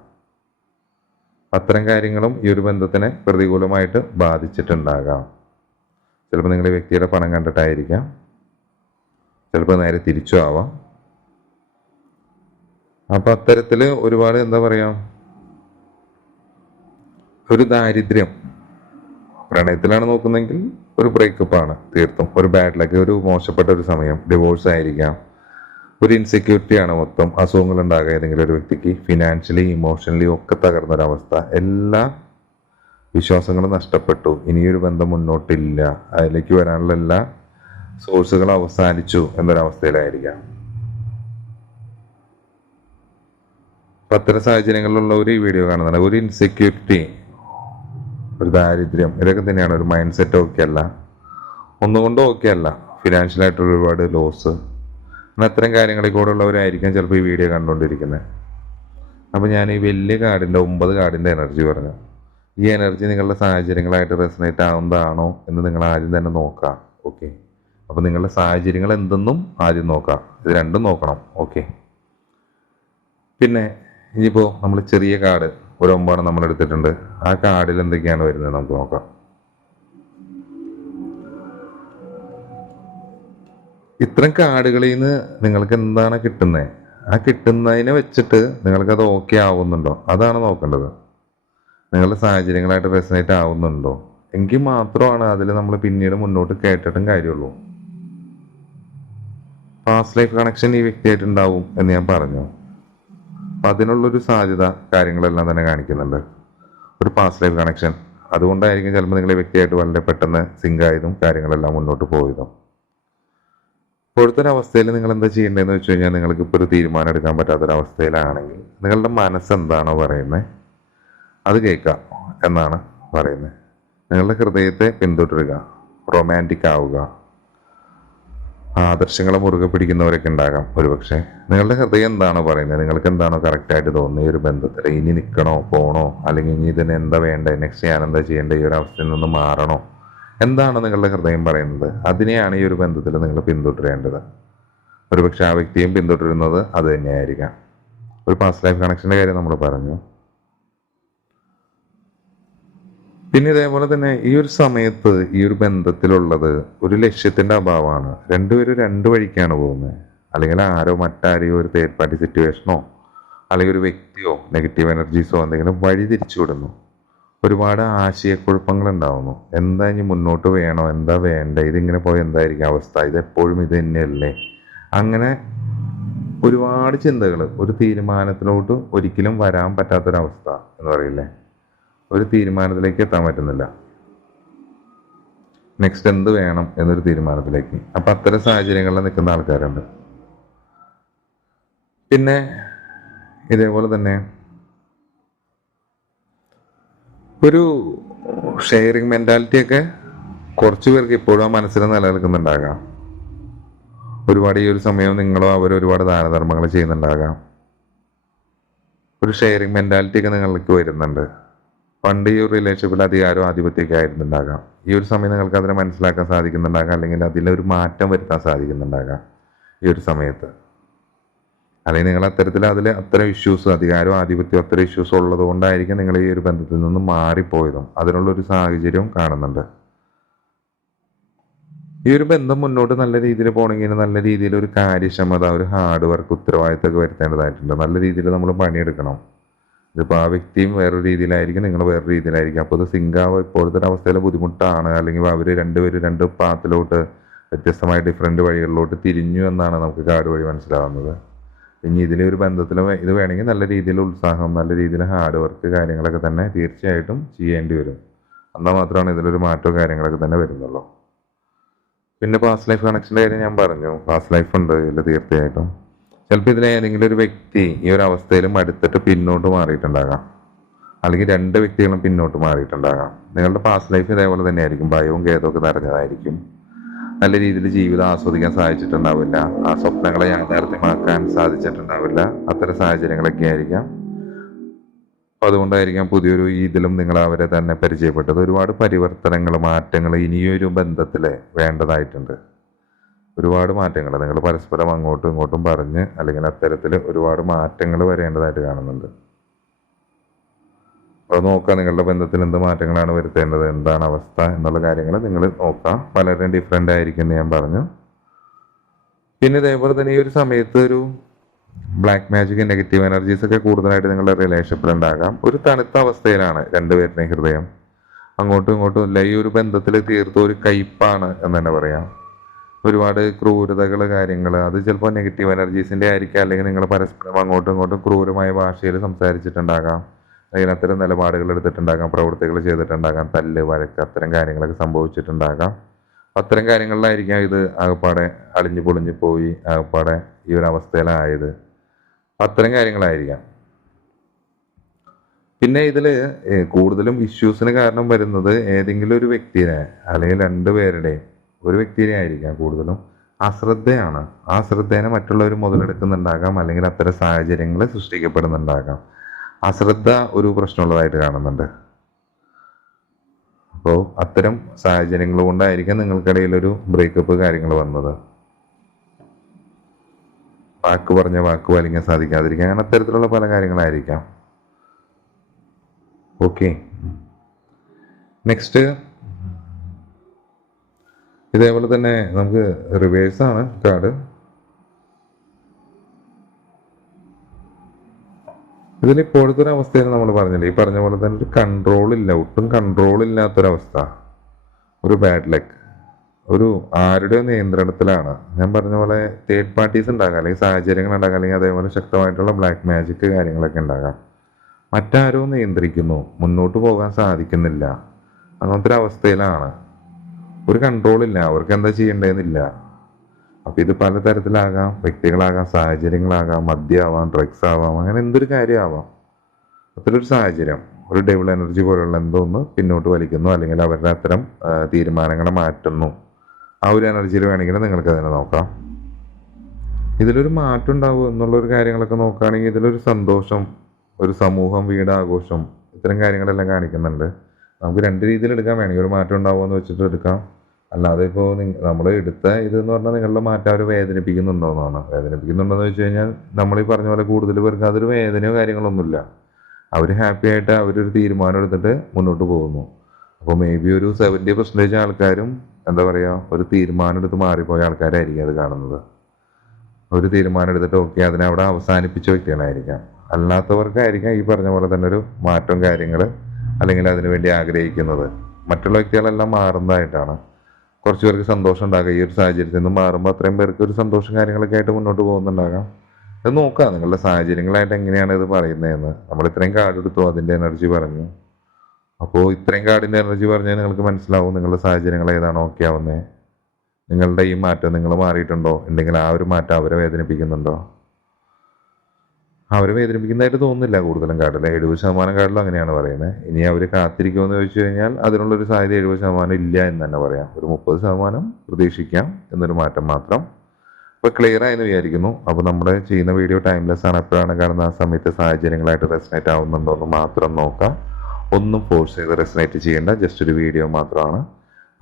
അത്തരം കാര്യങ്ങളും ഈ ഒരു ബന്ധത്തിനെ പ്രതികൂലമായിട്ട് ബാധിച്ചിട്ടുണ്ടാകാം. ചിലപ്പോൾ നിങ്ങൾ വ്യക്തിയുടെ പണം കണ്ടിട്ടായിരിക്കാം. ചിലപ്പോൾ നേരെ തിരിച്ചു ആവാം. അപ്പൊ അത്തരത്തിൽ ഒരുപാട് എന്താ പറയാ? ഒരു ദാരിദ്ര്യം. പ്രണയത്തിലാണ് നോക്കുന്നെങ്കിൽ ഒരു ബ്രേക്കപ്പ് ആണ് തീർത്തും. ഒരു ബാഡ് ലക്ക് ഒരു മോശപ്പെട്ട ഒരു സമയം ഡിവോഴ്സ് ആയിരിക്കാം. ഒരു ഇൻസെക്യൂരിറ്റി ആണ് മൊത്തം. അസുഖങ്ങൾ ഉണ്ടാകുക ഏതെങ്കിലും ഒരു വ്യക്തിക്ക് ഫിനാൻഷ്യലി ഇമോഷണലി ഒക്കെ തകർന്ന ഒരു അവസ്ഥ എല്ലാ വിശ്വാസങ്ങളും നഷ്ടപ്പെട്ടു. ഇനിയൊരു ബന്ധം മുന്നോട്ടില്ല. അതിലേക്ക് വരാനുള്ള എല്ലാ സോഴ്സുകളും അവസാനിച്ചു എന്നൊരവസ്ഥയിലായിരിക്കാം. അപ്പൊ അത്തരം സാഹചര്യങ്ങളിലുള്ള ഒരു വീഡിയോ കാണുന്നുണ്ട് ഒരു ഇൻസെക്യൂരിറ്റി ഒരു ദാരിദ്ര്യം ഇതൊക്കെ തന്നെയാണ്. ഒരു മൈൻഡ് സെറ്റ് ഓക്കെ അല്ല. ഒന്നുകൊണ്ടും ഓക്കെ അല്ല. ഫിനാൻഷ്യൽ ആയിട്ട് ഒരുപാട് ലോസ് അങ്ങനെ അത്തരം കാര്യങ്ങളിൽ കൂടെ ഉള്ളവരായിരിക്കും ചിലപ്പോൾ ഈ വീഡിയോ കണ്ടുകൊണ്ടിരിക്കുന്നത്. അപ്പോൾ ഞാൻ ഈ വലിയ കാർഡിന്റെ ഒമ്പത് കാർഡിന്റെ എനർജി പറഞ്ഞു. ഈ എനർജി നിങ്ങളുടെ സാഹചര്യങ്ങളായിട്ട് റെസനേറ്റ് ആവുന്നതാണോ എന്ന് നിങ്ങൾ ആദ്യം തന്നെ നോക്കുക. ഓക്കെ അപ്പോൾ നിങ്ങളുടെ സാഹചര്യങ്ങൾ എന്തെന്നും ആദ്യം നോക്കാം ഇത് രണ്ടും നോക്കണം. ഓക്കെ പിന്നെ ഇനിയിപ്പോൾ നമ്മൾ ചെറിയ കാർഡ് ഒരു നമ്മൾ എടുത്തിട്ടുണ്ട്. ആ കാർഡിൽ എന്തൊക്കെയാണ് വരുന്നത് നമുക്ക് നോക്കാം. ഇത്തരം കാർഡുകളിൽ നിന്ന് നിങ്ങൾക്ക് എന്താണ് കിട്ടുന്നത്? ആ കിട്ടുന്നതിനെ വെച്ചിട്ട് നിങ്ങൾക്ക് അത് ഓക്കെ ആവുന്നുണ്ടോ? അതാണ് നോക്കേണ്ടത്. നിങ്ങളുടെ സാഹചര്യങ്ങളായിട്ട് റെസനേറ്റ് ആവുന്നുണ്ടോ? എങ്കിൽ മാത്രമാണ് അതിൽ നമ്മൾ പിന്നീട് മുന്നോട്ട് കേട്ടിട്ടും കാര്യമുള്ളൂ. പാസ്റ്റ് ലൈഫ് കണക്ഷൻ ഈ വ്യക്തിയായിട്ടുണ്ടാവും എന്ന് ഞാൻ പറഞ്ഞു. അപ്പൊ അതിനുള്ളൊരു സാധ്യത കാര്യങ്ങളെല്ലാം തന്നെ കാണിക്കുന്നുണ്ട്. ഒരു പാസ് ലൈഫ് കണക്ഷൻ അതുകൊണ്ടായിരിക്കും ചിലപ്പോൾ നിങ്ങളെ വ്യക്തിയായിട്ട് വളരെ പെട്ടെന്ന് സിങ്ക് ആയതും കാര്യങ്ങളെല്ലാം മുന്നോട്ട് പോയതും. ഇപ്പോഴത്തെ ഒരു അവസ്ഥയിൽ നിങ്ങൾ എന്താ ചെയ്യേണ്ടതെന്ന് വെച്ച് കഴിഞ്ഞാൽ നിങ്ങൾക്ക് ഇപ്പോൾ ഒരു തീരുമാനം എടുക്കാൻ പറ്റാത്തൊരവസ്ഥയിലാണെങ്കിൽ നിങ്ങളുടെ മനസ്സ് എന്താണോ പറയുന്നത് അത് കേൾക്കാം എന്നാണ് പറയുന്നത്. നിങ്ങളുടെ ഹൃദയത്തെ പിന്തുടരുക റൊമാന്റിക് ആവുക ആദർശങ്ങളെ മുറുകെ പിടിക്കുന്നവരൊക്കെ ഉണ്ടാകാം ഒരുപക്ഷെ. നിങ്ങളുടെ ഹൃദയം എന്താണോ പറയുന്നത്? നിങ്ങൾക്ക് എന്താണോ കറക്റ്റായിട്ട് തോന്നുന്നത്? ഈ ഒരു ബന്ധത്തിൽ ഇനി നിൽക്കണോ? പോകണോ അല്ലെങ്കിൽ ഇനി ഇതിന് എന്താ വേണ്ടത് നെക്സ്റ്റ് ഞാൻ എന്താ ചെയ്യേണ്ടത് ഈ ഒരു അവസ്ഥയിൽ നിന്ന് മാറണോ? എന്താണ് നിങ്ങളുടെ ഹൃദയം പറയുന്നത്? അതിനെയാണ് ഈ ഒരു ബന്ധത്തിൽ നിങ്ങൾ പിന്തുടരേണ്ടത്. ഒരുപക്ഷെ ആ വ്യക്തിയും പിന്തുടരുന്നത് അത് തന്നെയായിരിക്കാം. ഒരു പാസ്റ്റ് ലൈഫ് കണക്ഷന്റെ കാര്യം നമ്മൾ പറഞ്ഞു. പിന്നെ ഇതേപോലെ തന്നെ ഈ ഒരു സമയത്ത് ഈ ഒരു ബന്ധത്തിലുള്ളത് ഒരു ലക്ഷ്യത്തിന്റെ അഭാവമാണ്. രണ്ടുപേരും രണ്ടു വഴിക്കാണ് പോകുന്നത്. അല്ലെങ്കിൽ ആരോ മറ്റാരെയോ ഒരു തേർഡ് പാർട്ടി സിറ്റുവേഷനോ അല്ലെങ്കിൽ ഒരു വ്യക്തിയോ നെഗറ്റീവ് എനർജീസോ എന്തെങ്കിലും വഴി തിരിച്ചു വിടുന്നു. ഒരുപാട് ആശയക്കുഴപ്പങ്ങൾ ഉണ്ടാവുന്നു എന്താ ഇനി മുന്നോട്ട് വേണോ? എന്താ വേണ്ട? ഇതിങ്ങനെ പോയി എന്തായിരിക്കും അവസ്ഥ? ഇത് എപ്പോഴും ഇത് തന്നെയല്ലേ? അങ്ങനെ ഒരുപാട് ചിന്തകൾ ഒരു തീരുമാനത്തിലോട്ട് ഒരിക്കലും വരാൻ പറ്റാത്തൊരവസ്ഥ എന്ന് പറയില്ലേ? ഒരു തീരുമാനത്തിലേക്ക് എത്താൻ പറ്റുന്നില്ല. നെക്സ്റ്റ് എന്ത് വേണം എന്നൊരു തീരുമാനത്തിലേക്ക്. അപ്പൊ അത്തരം സാഹചര്യങ്ങളിൽ നിൽക്കുന്ന ആൾക്കാരുണ്ട്. പിന്നെ ഇതേപോലെ തന്നെ ഒരു ഷെയറിങ് മെന്റാലിറ്റി ഒക്കെ കുറച്ച് പേർക്ക് ഇപ്പോഴും ആ മനസ്സിൽ നിലനിൽക്കുന്നുണ്ടാകാം. ഒരുപാട് ഈ ഒരു സമയം നിങ്ങളും അവരോ ഒരുപാട് ദാനധർമ്മങ്ങൾ ചെയ്യുന്നുണ്ടാകാം. ഒരു ഷെയറിങ് മെന്റാലിറ്റി ഒക്കെ നിങ്ങൾക്ക് വരുന്നുണ്ട്. പണ്ട് ഈ ഒരു റിലേഷൻഷിപ്പിൽ അധികാരവും ആധിപത്യമൊക്കെ ആയിരുന്നുണ്ടാകാം. ഈ ഒരു സമയം നിങ്ങൾക്ക് അതിനെ മനസ്സിലാക്കാൻ സാധിക്കുന്നുണ്ടാകാം. അല്ലെങ്കിൽ അതിലൊരു മാറ്റം വരുത്താൻ സാധിക്കുന്നുണ്ടാകാം ഈ ഒരു സമയത്ത്. അല്ലെങ്കിൽ നിങ്ങൾ അത്തരത്തിൽ അതിൽ അത്ര ഇഷ്യൂസ് അധികാരവും ആധിപത്യവും അത്ര ഇഷ്യൂസ് ഉള്ളത് കൊണ്ടായിരിക്കും നിങ്ങൾ ഈ ഒരു ബന്ധത്തിൽ നിന്ന് മാറിപ്പോയതും. അതിനുള്ള ഒരു സാഹചര്യവും കാണുന്നുണ്ട്. ഈ ഒരു ബന്ധം മുന്നോട്ട് നല്ല രീതിയിൽ പോകണമെങ്കിൽ നല്ല രീതിയിൽ ഒരു കാര്യക്ഷമത ഒരു ഹാർഡ് വർക്ക് ഉത്തരവാദിത്തമൊക്കെ വരുത്തേണ്ടതായിട്ടുണ്ട്. നല്ല രീതിയിൽ നമ്മൾ പണിയെടുക്കണം. ഇതിപ്പോൾ ആ വ്യക്തിയും വേറൊരു രീതിയിലായിരിക്കും നിങ്ങൾ വേറെ രീതിയിലായിരിക്കും. അപ്പോൾ ഇത് ഇപ്പോഴത്തെ ഒരു അവസ്ഥയിൽ ബുദ്ധിമുട്ടാണ്. അല്ലെങ്കിൽ അവർ രണ്ടുപേരും രണ്ട് പാത്തിലോട്ട് വ്യത്യസ്തമായ ഡിഫറെന്റ് വഴികളിലോട്ട് തിരിഞ്ഞു എന്നാണ് നമുക്ക് കാർഡ് വഴി മനസ്സിലാവുന്നത്. ഇനി ഇതിലെ ഒരു ബന്ധത്തിൽ ഇത് വേണമെങ്കിൽ നല്ല രീതിയിൽ ഉത്സാഹം നല്ല രീതിയിൽ ഹാർഡ് വർക്ക് കാര്യങ്ങളൊക്കെ തന്നെ തീർച്ചയായിട്ടും ചെയ്യേണ്ടി വരും. എന്നാൽ മാത്രമാണ് ഇതിലൊരു മാറ്റവും കാര്യങ്ങളൊക്കെ തന്നെ വരുന്നുള്ളൂ. പിന്നെ പാസ്റ്റ് ലൈഫ് കണക്ഷന്റെ കാര്യം ഞാൻ പറഞ്ഞു. പാസ്റ്റ് ലൈഫ് ഉണ്ട് ഇതിൽ തീർച്ചയായിട്ടും. ചിലപ്പോൾ ഇതിലെ ഏതെങ്കിലും ഒരു വ്യക്തി ഈ ഒരു അവസ്ഥയിൽ മടുത്തിട്ട് പിന്നോട്ട് മാറിയിട്ടുണ്ടാകാം. അല്ലെങ്കിൽ രണ്ട് വ്യക്തികളും പിന്നോട്ട് മാറിയിട്ടുണ്ടാകാം. നിങ്ങളുടെ പാസ്റ്റ് ലൈഫ് ഇതേപോലെ തന്നെ ആയിരിക്കും ഭയവും ഖേദവും ഒക്കെ നിറഞ്ഞതായിരിക്കും. നല്ല രീതിയിൽ ജീവിതം ആസ്വദിക്കാൻ സാധിച്ചിട്ടുണ്ടാവില്ല. ആ സ്വപ്നങ്ങളെ യാഥാർത്ഥ്യമാക്കാൻ സാധിച്ചിട്ടുണ്ടാവില്ല. അത്തരം സാഹചര്യങ്ങളൊക്കെ ആയിരിക്കാം. അപ്പം അതുകൊണ്ടായിരിക്കാം പുതിയൊരു ഇതിലും നിങ്ങൾ അവരെ തന്നെ പരിചയപ്പെട്ടത്. ഒരുപാട് പരിവർത്തനങ്ങൾ മാറ്റങ്ങൾ ഇനിയൊരു ബന്ധത്തിൽ വേണ്ടതായിട്ടുണ്ട്. ഒരുപാട് മാറ്റങ്ങൾ. നിങ്ങൾ പരസ്പരം അങ്ങോട്ടും ഇങ്ങോട്ടും പറഞ്ഞ് അല്ലെങ്കിൽ അത്തരത്തിൽ ഒരുപാട് മാറ്റങ്ങൾ വരേണ്ടതായിട്ട് കാണുന്നുണ്ട്. അപ്പോൾ നോക്കുക നിങ്ങളുടെ ബന്ധത്തിൽ എന്ത് മാറ്റങ്ങളാണ് വരുത്തേണ്ടത് എന്താണ് അവസ്ഥ എന്നുള്ള കാര്യങ്ങൾ നിങ്ങൾ നോക്കുക. പലരും ഡിഫറെന്റ് ആയിരിക്കും എന്ന് ഞാൻ പറഞ്ഞു. പിന്നെ ഇതേപോലെ തന്നെ ഈ ഒരു സമയത്ത് ഒരു ബ്ലാക്ക് മാജിക് നെഗറ്റീവ് എനർജീസ് ഒക്കെ കൂടുതലായിട്ട് നിങ്ങളുടെ റിലേഷൻഷിപ്പിൽ ഉണ്ടാകാം. ഒരു തണുത്ത അവസ്ഥയിലാണ് രണ്ടുപേരുടെയും ഹൃദയം. അങ്ങോട്ടും ഇങ്ങോട്ടും ഇല്ല ഈ ഒരു ബന്ധത്തിൽ തീർത്തും ഒരു കയ്പാണ് എന്ന് തന്നെ പറയാം. ഒരുപാട് ക്രൂരതകൾ കാര്യങ്ങൾ. അത് ചിലപ്പോൾ നെഗറ്റീവ് എനർജീസിന്റെ ആയിരിക്കാം. അല്ലെങ്കിൽ നിങ്ങൾ പരസ്പരം അങ്ങോട്ടും ഇങ്ങോട്ടും ക്രൂരമായ ഭാഷയിൽ സംസാരിച്ചിട്ടുണ്ടാകാം. അല്ലെങ്കിൽ അത്തരം നിലപാടുകൾ എടുത്തിട്ടുണ്ടാകാം പ്രവൃത്തികൾ ചെയ്തിട്ടുണ്ടാകാം തല്ല് വഴക്ക് അത്തരം കാര്യങ്ങളൊക്കെ സംഭവിച്ചിട്ടുണ്ടാകാം. അത്തരം കാര്യങ്ങളിലായിരിക്കാം ഇത് ആകപ്പാടെ അളിഞ്ഞു പൊളിഞ്ഞു പോയി ആകപ്പാടെ ഈ ഒരു അവസ്ഥയിലായത്. അത്തരം കാര്യങ്ങളായിരിക്കാം. പിന്നെ ഇതിൽ കൂടുതലും ഇഷ്യൂസിന് കാരണം വരുന്നത് ഏതെങ്കിലും ഒരു വ്യക്തിനെ അല്ലെങ്കിൽ രണ്ടുപേരുടെയും ഒരു വ്യക്തിയെ ആയിരിക്കാം കൂടുതലും. അശ്രദ്ധയാണ്. ആ ശ്രദ്ധേനെ മറ്റുള്ളവർ മുതലെടുക്കുന്നുണ്ടാകാം. അല്ലെങ്കിൽ അത്തരം സാഹചര്യങ്ങൾ സൃഷ്ടിക്കപ്പെടുന്നുണ്ടാകാം. അശ്രദ്ധ ഒരു പ്രശ്നമുള്ളതായിട്ട് കാണുന്നുണ്ട്. അപ്പോൾ അത്തരം സാഹചര്യങ്ങൾ കൊണ്ടായിരിക്കാം നിങ്ങൾക്കിടയിൽ ഒരു ബ്രേക്കപ്പ് കാര്യങ്ങൾ വന്നത്. വാക്ക് പറഞ്ഞ വാക്ക് വലിക്കാൻ സാധിക്കാതിരിക്കുക അങ്ങനെ അത്തരത്തിലുള്ള പല കാര്യങ്ങളായിരിക്കാം. ഓക്കെ നെക്സ്റ്റ് ഇതേപോലെ തന്നെ നമുക്ക് റിവേഴ്സ് ആണ് കാർഡ് ഇതിൽ ഇപ്പോഴത്തെ ഒരു അവസ്ഥയിൽ നമ്മൾ പറഞ്ഞില്ലേ ഈ പറഞ്ഞ പോലെ തന്നെ ഒരു കൺട്രോൾ ഇല്ല. ഒട്ടും കൺട്രോൾ ഇല്ലാത്തൊരവസ്ഥ. ഒരു ബാഡ് ലക്ക് ഒരു ആരുടെ നിയന്ത്രണത്തിലാണ്? ഞാൻ പറഞ്ഞ പോലെ തേർഡ് പാർട്ടീസ് ഉണ്ടാകാം. അല്ലെങ്കിൽ സാഹചര്യങ്ങൾ ഉണ്ടാകാം. അല്ലെങ്കിൽ അതേപോലെ ശക്തമായിട്ടുള്ള ബ്ലാക്ക് മാജിക് കാര്യങ്ങളൊക്കെ ഉണ്ടാകാം. മറ്റാരോ നിയന്ത്രിക്കുന്നു. മുന്നോട്ട് പോകാൻ സാധിക്കുന്നില്ല. അങ്ങനത്തെ ഒരു അവസ്ഥയിലാണ്. ഒരു കൺട്രോൾ ഇല്ല. അവർക്ക് എന്താ ചെയ്യേണ്ടതെന്നില്ല. അപ്പൊ ഇത് പലതരത്തിലാകാം. വ്യക്തികളാകാം സാഹചര്യങ്ങളാകാം മദ്യമാവാം ഡ്രഗ്സ് ആവാം അങ്ങനെ എന്തൊരു കാര്യമാവാം. അത്തരൊരു സാഹചര്യം ഒരു ഡെവിൾ എനർജി പോലുള്ള എന്തോ ഒന്ന് പിന്നോട്ട് വലിക്കുന്നു അല്ലെങ്കിൽ അവരുടെ അത്തരം തീരുമാനങ്ങളെ മാറ്റുന്നു. ആ ഒരു എനർജിയിൽ വേണമെങ്കിൽ നിങ്ങൾക്ക് അതിനെ നോക്കാം. ഇതിലൊരു മാറ്റം ഉണ്ടാവും എന്നുള്ളൊരു കാര്യങ്ങളൊക്കെ നോക്കുകയാണെങ്കിൽ ഇതിലൊരു സന്തോഷം ഒരു സമൂഹം വീട് ആഘോഷം ഇത്തരം കാര്യങ്ങളെല്ലാം കാണിക്കുന്നുണ്ട്. നമുക്ക് രണ്ട് രീതിയിൽ എടുക്കാൻ വേണമെങ്കിൽ ഒരു മാറ്റം ഉണ്ടാവുമെന്ന് വെച്ചിട്ട് എടുക്കാം. അല്ലാതെ ഇപ്പോൾ നമ്മൾ എടുത്ത ഇതെന്ന് പറഞ്ഞാൽ നിങ്ങളുടെ മാറ്റം അവർ വേദനിപ്പിക്കുന്നുണ്ടോ എന്നാണ്. വേദനിപ്പിക്കുന്നുണ്ടോയെന്ന് വെച്ച് കഴിഞ്ഞാൽ നമ്മൾ ഈ പറഞ്ഞ പോലെ കൂടുതൽ പേർക്ക് അതൊരു വേദനയോ കാര്യങ്ങളൊന്നുമില്ല. അവർ ഹാപ്പി ആയിട്ട് അവരൊരു തീരുമാനം എടുത്തിട്ട് മുന്നോട്ട് പോകുന്നു. അപ്പോൾ മേ ബി ഒരു സെവന്റി പെർസെന്റേജ് ആൾക്കാരും എന്താ പറയുക ഒരു തീരുമാനം എടുത്ത് മാറിപ്പോയ ആൾക്കാരായിരിക്കും അത് കാണുന്നത്. ഒരു തീരുമാനം എടുത്തിട്ട് ഓക്കെ അതിനെ അവിടെ അവസാനിപ്പിച്ച വ്യക്തികളായിരിക്കാം. അല്ലാത്തവർക്കായിരിക്കാം ഈ പറഞ്ഞ പോലെ തന്നെ ഒരു മാറ്റം കാര്യങ്ങൾ അല്ലെങ്കിൽ അതിനു വേണ്ടി ആഗ്രഹിക്കുന്നത്. മറ്റുള്ള വ്യക്തികളെല്ലാം മാറുന്നതായിട്ടാണ്. കുറച്ച് പേർക്ക് സന്തോഷം ഉണ്ടാകുക ഈ ഒരു സാഹചര്യത്തിൽ നിന്ന് മാറുമ്പോൾ അത്രയും പേർക്ക് ഒരു സന്തോഷം കാര്യങ്ങളൊക്കെ ആയിട്ട് മുന്നോട്ട് പോകുന്നുണ്ടാകാം. ഇത് നോക്കാം നിങ്ങളുടെ സാഹചര്യങ്ങളായിട്ട് എങ്ങനെയാണ് ഇത് പറയുന്നതെന്ന്. നമ്മൾ ഇത്രയും കാർഡ് എടുത്തു. അതിന്റെ എനർജി പറഞ്ഞു. അപ്പോൾ ഇത്രയും കാർഡിന്റെ എനർജി പറഞ്ഞാൽ നിങ്ങൾക്ക് മനസ്സിലാവും നിങ്ങളുടെ സാഹചര്യങ്ങൾ ഏതാണ് ഓക്കെ ആവുന്നത്. നിങ്ങളുടെ ഈ മാറ്റം നിങ്ങൾ മാറിയിട്ടുണ്ടോ? ഉണ്ടെങ്കിൽ ആ ഒരു മാറ്റം അവരെ വേദനിപ്പിക്കുന്നുണ്ടോ? അവരെ വേദനിപ്പിക്കുന്നതായിട്ട് തോന്നുന്നില്ല കൂടുതലും കാർഡിൽ എഴുപത് ശതമാനം കാർഡിലും അങ്ങനെയാണ് പറയുന്നത് ഇനി അവർ കാത്തിരിക്കുമെന്ന് ചോദിച്ചു കഴിഞ്ഞാൽ അതിനുള്ളൊരു സാധ്യത എഴുപത് ശതമാനം ഇല്ല എന്ന് തന്നെ പറയാം. ഒരു മുപ്പത് ശതമാനം പ്രതീക്ഷിക്കാം എന്നൊരു മാറ്റം മാത്രം. അപ്പോൾ ക്ലിയർ ആയെന്ന് വിചാരിക്കുന്നു. അപ്പോൾ നമ്മുടെ ചെയ്യുന്ന വീഡിയോ ടൈംലെസ് ആണ്. എപ്പോഴാണ് കാണുന്ന ആ സമയത്ത് സാഹചര്യങ്ങളായിട്ട് റെസനേറ്റ് ആവുന്നുണ്ടോ എന്ന് മാത്രം നോക്കാം. ഒന്നും ഫോഴ്സ് ചെയ്ത് റെസനേറ്റ് ചെയ്യേണ്ട. ജസ്റ്റ് ഒരു വീഡിയോ മാത്രമാണ്.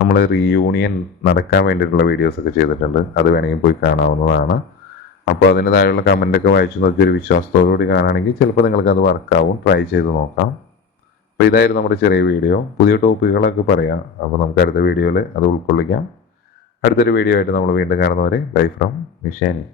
നമ്മൾ റീയൂണിയൻ നടക്കാൻ വേണ്ടിയിട്ടുള്ള വീഡിയോസ് ഒക്കെ ചെയ്തിട്ടുണ്ട്. അത് വേണമെങ്കിൽ പോയി കാണാവുന്നതാണ്. അപ്പോൾ അതിന് താഴെയുള്ള കമന്റ് ഒക്കെ വായിച്ചു നോക്കി ഒരു വിശ്വാസത്തോടുകൂടി കാണുകയാണെങ്കിൽ ചിലപ്പോൾ നിങ്ങൾക്ക് അത് വർക്കാവും ട്രൈ ചെയ്ത് നോക്കാം. അപ്പോൾ ഇതായിരുന്നു നമ്മുടെ ചെറിയ വീഡിയോ പുതിയ ടോപ്പിക്കുകളൊക്കെ പറയാം. അപ്പോൾ നമുക്ക് അടുത്ത വീഡിയോയിൽ അത് ഉൾക്കൊള്ളിക്കാം. അടുത്തൊരു വീഡിയോ ആയിട്ട് നമ്മൾ വീണ്ടും കാണുന്നവരെ ബൈ ഫ്രം മിഷാനി